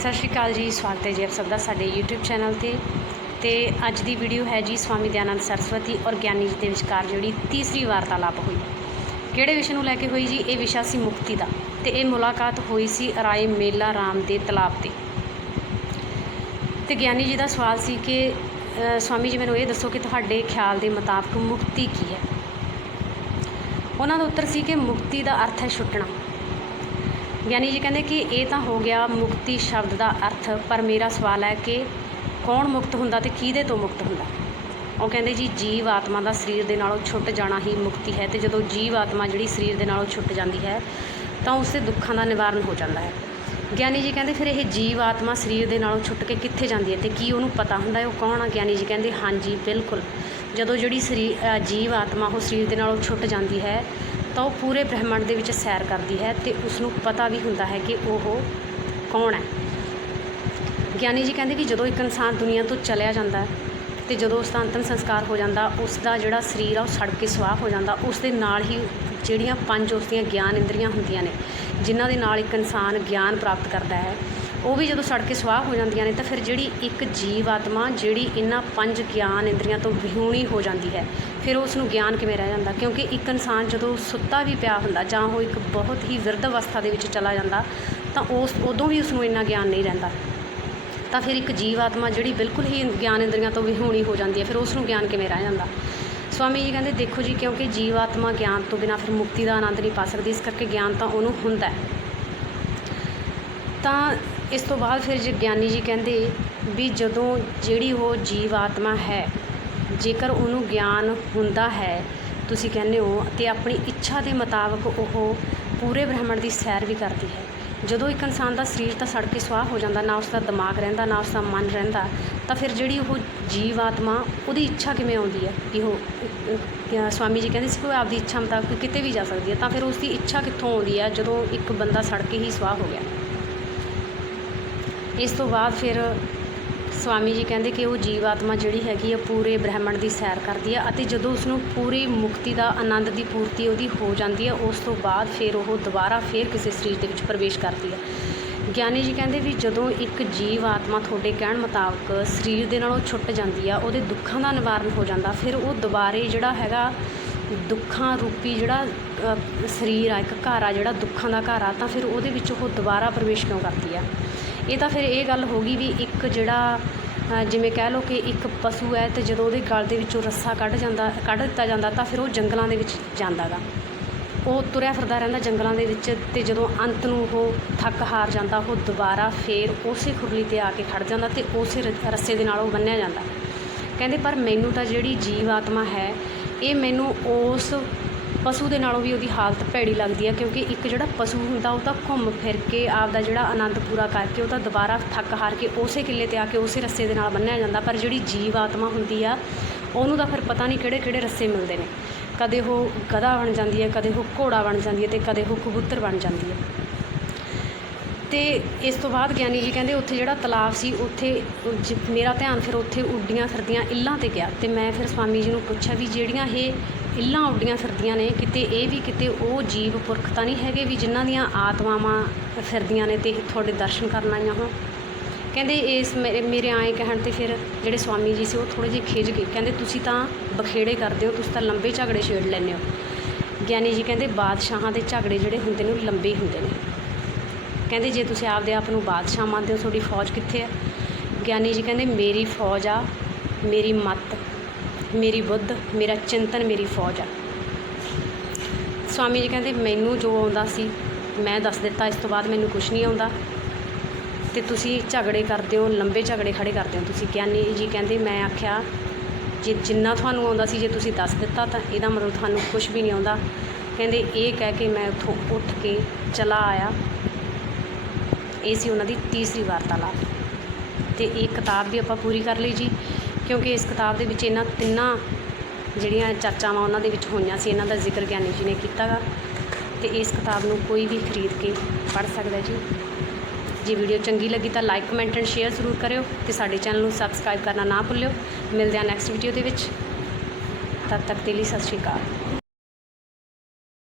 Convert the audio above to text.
ਸਤਿ ਸ਼੍ਰੀ ਅਕਾਲ ਜੀ, ਸਵਾਗਤ ਹੈ ਜੀ ਆਪ ਸਭ ਦਾ ਸਾਡੇ YouTube ਚੈਨਲ ਤੇ। ਤੇ ਅੱਜ ਦੀ ਵੀਡੀਓ ਹੈ ਜੀ ਸਵਾਮੀ ਦਿਆਨੰਦ ਸਰਸਵਤੀ ਔਰ ਗਿਆਨੀ ਜੀ ਦੇ ਵਿਚਕਾਰ ਜਿਹੜੀ ਤੀਸਰੀ ਵਾਰਤਾਲਾਪ ਹੋਈ। ਕਿਹੜੇ ਵਿਸ਼ੇ ਨੂੰ ਲੈ ਕੇ ਹੋਈ ਜੀ? ਇਹ ਵਿਸ਼ਾ ਸੀ ਮੁਕਤੀ ਦਾ ਤੇ ਇਹ ਮੁਲਾਕਾਤ ਹੋਈ ਸੀ ਰਾਏ ਮੇਲਾ ਰਾਮ ਦੇ ਤਲਾਬ ਤੇ। ਤੇ ਗਿਆਨੀ ਜੀ ਦਾ ਸਵਾਲ ਸੀ ਕਿ ਸਵਾਮੀ ਜੀ ਮੈਨੂੰ ਇਹ ਦੱਸੋ ਕਿ ਤੁਹਾਡੇ ਖਿਆਲ ਦੇ ਮੁਤਾਬਕ ਮੁਕਤੀ ਕੀ ਹੈ? ਉਹਨਾਂ ਦਾ ਉੱਤਰ ਸੀ ਕਿ ਮੁਕਤੀ ਦਾ ਅਰਥ ਹੈ ਛੁੱਟਣਾ। ਗਿਆਨੀ ਜੀ ਕਹਿੰਦੇ ਕਿ ਇਹ ਤਾਂ ਹੋ ਗਿਆ ਮੁਕਤੀ ਸ਼ਬਦ ਦਾ ਅਰਥ, ਪਰ ਮੇਰਾ ਸਵਾਲ ਹੈ ਕਿ ਕੌਣ ਮੁਕਤ ਹੁੰਦਾ ਤੇ ਕਿਹਦੇ ਤੋਂ ਮੁਕਤ ਹੁੰਦਾ? ਉਹ ਕਹਿੰਦੇ ਜੀ, ਜੀਵ ਆਤਮਾ ਦਾ ਸਰੀਰ ਦੇ ਨਾਲੋਂ ਛੁੱਟ ਜਾਣਾ ਹੀ ਮੁਕਤੀ ਹੈ ਤੇ ਜਦੋਂ ਜੀਵ ਆਤਮਾ ਜਿਹੜੀ ਸਰੀਰ ਦੇ ਨਾਲੋਂ ਛੁੱਟ ਜਾਂਦੀ ਹੈ, ਤਾਂ ਉਸ ਦੁੱਖਾਂ ਦਾ ਨਿਵਾਰਨ ਹੋ ਜਾਂਦਾ ਹੈ। ਗਿਆਨੀ ਜੀ ਕਹਿੰਦੇ ਫਿਰ ਇਹ ਜੀਵ ਆਤਮਾ ਸਰੀਰ ਦੇ ਨਾਲੋਂ ਛੁੱਟ ਕੇ ਕਿੱਥੇ ਜਾਂਦੀ ਹੈ ਤੇ ਕੀ ਉਹਨੂੰ ਪਤਾ ਹੁੰਦਾ ਹੈ? ਉਹ ਕੌਣ ਆ ਗਿਆਨੀ ਜੀ? ਕਹਿੰਦੇ, ਹਾਂਜੀ, ਬਿਲਕੁਲ। ਜਦੋਂ ਜਿਹੜੀ ਸਰੀਰ ਜੀਵ ਆਤਮਾ ਉਹ ਸਰੀਰ ਦੇ ਨਾਲੋਂ ਛੁੱਟ ਜਾਂਦੀ ਹੈ ਤਾਂ ਉਹ ਪੂਰੇ ਬ੍ਰਹਿਮੰਡ ਦੇ ਵਿੱਚ ਸੈਰ ਕਰਦੀ ਹੈ ਤੇ ਉਸ ਨੂੰ ਪਤਾ ਵੀ ਹੁੰਦਾ ਹੈ ਕਿ ਉਹ ਕੌਣ ਹੈ। ਗਿਆਨੀ ਜੀ ਕਹਿੰਦੇ ਕਿ ਜਦੋਂ ਇੱਕ ਇਨਸਾਨ ਦੁਨੀਆ ਤੋਂ ਚਲਿਆ ਜਾਂਦਾ ਹੈ ਤੇ ਜਦੋਂ ਉਸ ਦਾ ਅੰਤਮ ਸੰਸਕਾਰ ਹੋ ਜਾਂਦਾ ਉਸ ਦਾ ਜਿਹੜਾ ਸਰੀਰ ਆ ਉਹ ਸੜ ਕੇ ਸੁਆਹ ਹੋ ਜਾਂਦਾ ਉਸ ਦੇ ਨਾਲ ਹੀ ਜਿਹੜੀਆਂ ਪੰਜ ਉਸ ਦੀਆਂ ਗਿਆਨ ਇੰਦਰੀਆਂ ਹੁੰਦੀਆਂ ਨੇ, ਜਿਨ੍ਹਾਂ ਦੇ ਨਾਲ ਇੱਕ ਇਨਸਾਨ ਗਿਆਨ ਪ੍ਰਾਪਤ ਕਰਦਾ ਹੈ। ਉਹ ਵੀ ਜਦੋਂ ਸੜ ਕੇ ਸੁਆਹ ਹੋ ਜਾਂਦੀਆਂ ਨੇ ਤਾਂ ਫਿਰ ਜਿਹੜੀ ਇੱਕ ਜੀਵ ਆਤਮਾ ਜਿਹੜੀ ਇਹਨਾਂ ਪੰਜ ਗਿਆਨ ਇੰਦਰੀਆਂ ਤੋਂ ਵਿਹੂਣੀ ਹੋ ਜਾਂਦੀ ਹੈ, ਫਿਰ ਉਸ ਨੂੰ ਗਿਆਨ ਕਿਵੇਂ ਰਹਿ ਜਾਂਦਾ? ਕਿਉਂਕਿ ਇੱਕ ਇਨਸਾਨ ਜਦੋਂ ਸੁੱਤਾ ਵੀ ਪਿਆ ਹੁੰਦਾ ਜਾਂ ਉਹ ਇੱਕ ਬਹੁਤ ਹੀ ਵਿਰਧ ਅਵਸਥਾ ਦੇ ਵਿੱਚ ਚਲਾ ਜਾਂਦਾ, ਤਾਂ ਉਸ ਉਦੋਂ ਵੀ ਉਸ ਨੂੰ ਇੰਨਾ ਗਿਆਨ ਨਹੀਂ ਰਹਿੰਦਾ। ਤਾਂ ਫਿਰ ਇੱਕ ਜੀਵ ਆਤਮਾ ਜਿਹੜੀ ਬਿਲਕੁਲ ਹੀ ਗਿਆਨ ਇੰਦਰੀਆਂ ਤੋਂ ਵਿਹੂਣੀ ਹੋ ਜਾਂਦੀ ਹੈ, ਫਿਰ ਉਸ ਨੂੰ ਗਿਆਨ ਕਿਵੇਂ ਰਹਿ ਜਾਂਦਾ? ਸਵਾਮੀ ਜੀ ਕਹਿੰਦੇ, ਦੇਖੋ ਜੀ, ਕਿਉਂਕਿ ਜੀਵ ਆਤਮਾ ਗਿਆਨ ਤੋਂ ਬਿਨਾ ਫਿਰ ਮੁਕਤੀ ਦਾ ਆਨੰਦ ਨਹੀਂ ਪਾ ਸਕਦੀ, ਇਸ ਕਰਕੇ ਗਿਆਨ ਤਾਂ ਉਹਨੂੰ ਹੁੰਦਾ ਤਾਂ ਇਸ ਤੋਂ ਬਾਅਦ ਫਿਰ ਜੇ ਗਿਆਨੀ ਜੀ ਕਹਿੰਦੇ ਵੀ ਜਦੋਂ ਜਿਹੜੀ ਉਹ ਜੀਵ ਆਤਮਾ ਹੈ, ਜੇਕਰ ਉਹਨੂੰ ਗਿਆਨ ਹੁੰਦਾ ਹੈ, ਤੁਸੀਂ ਕਹਿੰਦੇ ਹੋ, ਤੇ ਆਪਣੀ ਇੱਛਾ ਦੇ ਮੁਤਾਬਕ ਉਹ ਪੂਰੇ ਬ੍ਰਹਮੰਡ ਦੀ ਸੈਰ ਵੀ ਕਰਦੀ ਹੈ। ਜਦੋਂ ਇੱਕ ਇਨਸਾਨ ਦਾ ਸਰੀਰ ਤਾਂ ਸੜ ਕੇ ਸੁਆਹ ਹੋ ਜਾਂਦਾ, ਨਾ ਉਸ ਦਾ ਦਿਮਾਗ ਰਹਿੰਦਾ, ਨਾ ਉਸ ਦਾ ਮਨ ਰਹਿੰਦਾ, ਤਾਂ ਫਿਰ ਜਿਹੜੀ ਉਹ ਜੀਵ ਆਤਮਾ, ਉਹਦੀ ਇੱਛਾ ਕਿਵੇਂ ਆਉਂਦੀ ਹੈ ਕਿ ਉਹ ਸਵਾਮੀ ਜੀ ਕਹਿੰਦੇ ਸੀ ਕੋਈ ਆਪਦੀ ਇੱਛਾ ਮੁਤਾਬਕ ਕਿਤੇ ਵੀ ਜਾ ਸਕਦੀ ਹੈ, ਤਾਂ ਫਿਰ ਉਸ ਦੀ ਇੱਛਾ ਕਿੱਥੋਂ ਆਉਂਦੀ ਹੈ ਜਦੋਂ ਇੱਕ ਬੰਦਾ ਸੜ ਕੇ ਹੀ ਸੁਆਹ ਹੋ ਗਿਆ? ਇਸ ਤੋਂ ਬਾਅਦ ਫਿਰ ਸਵਾਮੀ ਜੀ ਕਹਿੰਦੇ ਕਿ ਉਹ ਜੀਵ ਆਤਮਾ ਜਿਹੜੀ ਹੈਗੀ ਆ, ਪੂਰੇ ਬ੍ਰਹਿਮੰਡ ਦੀ ਸੈਰ ਕਰਦੀ ਆ ਅਤੇ ਜਦੋਂ ਉਸ ਨੂੰ ਪੂਰੀ ਮੁਕਤੀ ਦਾ ਆਨੰਦ ਦੀ ਪੂਰਤੀ ਉਹਦੀ ਹੋ ਜਾਂਦੀ ਆ, ਉਸ ਤੋਂ ਬਾਅਦ ਫਿਰ ਉਹ ਦੁਬਾਰਾ ਫਿਰ ਕਿਸੇ ਸਰੀਰ ਦੇ ਵਿੱਚ ਪ੍ਰਵੇਸ਼ ਕਰਦੀ ਆ। ਗਿਆਨੀ ਜੀ ਕਹਿੰਦੇ ਵੀ ਜਦੋਂ ਇੱਕ ਜੀਵ ਆਤਮਾ ਤੁਹਾਡੇ ਕਹਿਣ ਮੁਤਾਬਕ ਸਰੀਰ ਦੇ ਨਾਲੋਂ ਛੁੱਟ ਜਾਂਦੀ ਆ, ਉਹਦੇ ਦੁੱਖਾਂ ਦਾ ਨਿਵਾਰਨ ਹੋ ਜਾਂਦਾ, ਫਿਰ ਉਹ ਦੁਬਾਰੇ ਜਿਹੜਾ ਹੈਗਾ ਦੁੱਖਾਂ ਰੂਪੀ ਜਿਹੜਾ ਸਰੀਰ ਆ, ਇੱਕ ਘਰ ਆ ਜਿਹੜਾ ਦੁੱਖਾਂ ਦਾ ਘਰ ਆ, ਤਾਂ ਫਿਰ ਉਹਦੇ ਵਿੱਚ ਉਹ ਦੁਬਾਰਾ ਪ੍ਰਵੇਸ਼ ਕਿਉਂ ਕਰਦੀ ਆ? ਇਹ ਤਾਂ ਫਿਰ ਇਹ ਗੱਲ ਹੋ ਗਈ ਵੀ ਇੱਕ ਜਿਹੜਾ ਜਿਵੇਂ ਕਹਿ ਲਓ ਕਿ ਇੱਕ ਪਸ਼ੂ ਹੈ ਤੇ ਜਦੋਂ ਉਹਦੇ ਗਲ ਦੇ ਵਿੱਚੋਂ ਰੱਸਾ ਕੱਢ ਜਾਂਦਾ, ਕੱਢ ਦਿੱਤਾ ਜਾਂਦਾ ਤਾਂ ਫਿਰ ਉਹ ਜੰਗਲਾਂ ਦੇ ਵਿੱਚ ਜਾਂਦਾ ਗਾ। ਉਹ ਤੁਰਿਆ ਫਿਰਦਾ ਰਹਿੰਦਾ ਜੰਗਲਾਂ ਦੇ ਵਿੱਚ ਤੇ ਜਦੋਂ ਅੰਤ ਨੂੰ ਉਹ ਥੱਕ ਹਾਰ ਜਾਂਦਾ, ਉਹ ਦੁਬਾਰਾ ਫੇਰ ਉਸੇ ਖੁਰਲੀ ਤੇ ਆ ਕੇ ਖੜ ਜਾਂਦਾ ਤੇ ਉਸੇ ਰ- ਰੱਸੇ ਦੇ ਨਾਲ ਉਹ ਬੰਨਿਆ ਜਾਂਦਾ। ਕਹਿੰਦੇ ਪਰ ਮੈਨੂੰ ਤਾਂ ਜਿਹੜੀ ਜੀਵ ਆਤਮਾ ਹੈ, ਇਹ ਮੈਨੂੰ ਉਸ ਪਸ਼ੂ ਦੇ ਨਾਲੋਂ ਵੀ ਉਹਦੀ ਹਾਲਤ ਭੈੜੀ ਲੱਗਦੀ ਹੈ ਕਿਉਂਕਿ ਇੱਕ ਜਿਹੜਾ ਪਸ਼ੂ ਹੁੰਦਾ, ਉਹ ਤਾਂ ਘੁੰਮ ਫਿਰ ਕੇ ਆਪਦਾ ਜਿਹੜਾ ਆਨੰਦ ਪੂਰਾ ਕਰਕੇ, ਉਹ ਤਾਂ ਦੁਬਾਰਾ ਥੱਕ ਹਾਰ ਕੇ ਉਸੇ ਕਿੱਲੇ ਤੇ ਆ ਕੇ ਉਸੇ ਰੱਸੇ ਦੇ ਨਾਲ ਬੰਨਿਆ ਜਾਂਦਾ, ਪਰ ਜਿਹੜੀ ਜੀਵ ਆਤਮਾ ਹੁੰਦੀ ਆ, ਉਹਨੂੰ ਤਾਂ ਫਿਰ ਪਤਾ ਨਹੀਂ ਕਿਹੜੇ ਕਿਹੜੇ ਰੱਸੇ ਮਿਲਦੇ ਨੇ। ਕਦੇ ਉਹ ਗਧਾ ਬਣ ਜਾਂਦੀ ਹੈ ਕਦੇ ਉਹ ਘੋੜਾ ਬਣ ਜਾਂਦੀ ਹੈ ਤੇ ਕਦੇ ਉਹ ਕਬੂਤਰ ਬਣ ਜਾਂਦੀ ਹੈ ਤੇ ਇਸ ਤੋਂ ਬਾਅਦ ਗਿਆਨੀ ਜੀ ਕਹਿੰਦੇ ਉੱਥੇ ਜਿਹੜਾ ਤਲਾਬ ਸੀ, ਉੱਥੇ ਮੇਰਾ ਧਿਆਨ ਫਿਰ ਉੱਥੇ ਉੱਡੀਆਂ ਫਿਰਦੀਆਂ ਇੱਲਾਂ ਤੇ ਗਿਆ। ਤੇ ਮੈਂ ਫਿਰ ਸਵਾਮੀ ਜੀ ਨੂੰ ਪੁੱਛਿਆ ਵੀ ਜਿਹੜੀਆਂ ਇਹ ਇੱਲਾਂ ਉੱਡੀਆਂ ਫਿਰਦੀਆਂ ਨੇ, ਕਿਤੇ ਇਹ ਵੀ, ਕਿਤੇ ਉਹ ਜੀਵ ਪੁਰਖ ਤਾਂ ਨਹੀਂ ਹੈਗੇ ਵੀ ਜਿਨ੍ਹਾਂ ਦੀਆਂ ਆਤਮਾਵਾਂ ਫਿਰਦੀਆਂ ਨੇ ਤੇ ਤੁਹਾਡੇ ਦਰਸ਼ਨ ਕਰਨ ਆਈਆਂ ਹੋਣ। ਕਹਿੰਦੇ ਇਸ ਮੇਰੇ ਮੇਰੇ ਆਏ ਕਹਿਣ ਤੇ ਫਿਰ ਜਿਹੜੇ ਸਵਾਮੀ ਜੀ ਸੀ ਉਹ ਥੋੜੇ ਜਿਹੇ ਖਿਝ ਗਏ। ਕਹਿੰਦੇ ਤੁਸੀਂ ਤਾਂ ਬਖੇੜੇ ਕਰਦੇ ਹੋ, ਤੁਸੀਂ ਤਾਂ ਲੰਬੇ ਝਗੜੇ ਛੇੜ ਲੈਂਦੇ ਹੋ। ਗਿਆਨੀ ਜੀ ਕਹਿੰਦੇ ਬਾਦਸ਼ਾਹਾਂ ਦੇ ਝਗੜੇ ਜਿਹੜੇ ਹੁੰਦੇ ਨੇ ਉਹ ਲੰਬੇ ਹੁੰਦੇ ਨੇ। ਕਹਿੰਦੇ ਜੇ ਤੁਸੀਂ ਆਪਦੇ ਆਪ ਨੂੰ ਬਾਦਸ਼ਾਹ ਮੰਨਦੇ ਹੋ, ਤੁਹਾਡੀ ਫੌਜ ਕਿੱਥੇ ਹੈ ਗਿਆਨੀ ਜੀ ਕਹਿੰਦੇ ਮੇਰੀ ਫੌਜ ਆ, ਮੇਰੀ ਮੱਤ ਮੇਰੀ ਬੁੱਧ, ਮੇਰਾ ਚਿੰਤਨ, ਮੇਰੀ ਫੌਜ ਆ। ਸਵਾਮੀ ਜੀ ਕਹਿੰਦੇ, ਮੈਨੂੰ ਜੋ ਆਉਂਦਾ ਸੀ, ਮੈਂ ਦੱਸ ਦਿੱਤਾ। ਇਸ ਤੋਂ ਬਾਅਦ ਮੈਨੂੰ ਕੁਝ ਨਹੀਂ ਆਉਂਦਾ। ਤੇ ਤੁਸੀਂ ਝਗੜੇ ਕਰਦੇ ਹੋ, ਲੰਬੇ ਝਗੜੇ ਖੜੇ ਕਰਦੇ ਹੋ। ਤੁਸੀਂ ਗਿਆਨੀ ਜੀ ਕਹਿੰਦੇ, ਮੈਂ ਆਖਿਆ, ਜੇ ਜਿੰਨਾ ਤੁਹਾਨੂੰ ਆਉਂਦਾ ਸੀ, ਜੇ ਤੁਸੀਂ ਦੱਸ ਦਿੱਤਾ, ਤਾਂ ਇਹਦਾ ਮਤਲਬ ਤੁਹਾਨੂੰ ਕੁਝ ਵੀ ਨਹੀਂ ਆਉਂਦਾ। ਕਹਿੰਦੇ, ਇਹ ਕਹਿ ਕੇ ਮੈਂ ਉੱਥੋਂ ਉੱਠ ਕੇ ਚਲਾ ਆਇਆ। ਇਹ ਸੀ ਉਹਨਾਂ ਦੀ ਤੀਸਰੀ ਵਾਰਤਾਲਾਪ। ਤੇ ਇਹ ਕਿਤਾਬ ਵੀ ਆਪਾਂ ਪੂਰੀ ਕਰ ਲਈ ਜੀ। ਕਿਉਂਕਿ ਇਸ ਕਿਤਾਬ ਦੇ ਵਿੱਚ ਇਹਨਾਂ ਤਿੰਨਾਂ ਜਿਹੜੀਆਂ ਚਰਚਾਵਾਂ ਉਹਨਾਂ ਦੇ ਵਿੱਚ ਹੋਈਆਂ ਸੀ, ਇਹਨਾਂ ਦਾ ਜ਼ਿਕਰ ਗਿਆਨੀ ਜੀ ਨੇ ਕੀਤਾ ਗਾ ਤੇ ਇਸ ਕਿਤਾਬ ਨੂੰ ਕੋਈ ਵੀ ਖਰੀਦ ਕੇ ਪੜ੍ਹ ਸਕਦਾ ਜੀ। ਜੇ ਵੀਡੀਓ ਚੰਗੀ ਲੱਗੀ ਤਾਂ ਲਾਈਕ ਕਮੈਂਟ ਐਂਡ ਸ਼ੇਅਰ ਜ਼ਰੂਰ ਕਰਿਓ ਤੇ ਸਾਡੇ ਚੈਨਲ ਨੂੰ ਸਬਸਕ੍ਰਾਈਬ ਕਰਨਾ ਨਾ ਭੁੱਲਿਓ। ਮਿਲਦੇ ਹਾਂ ਨੈਕਸਟ ਵੀਡੀਓ ਦੇ ਵਿੱਚ। ਤਦ ਤੱਕ ਦੇ ਲਈ ਸਤਿ ਸ਼੍ਰੀ ਅਕਾਲ।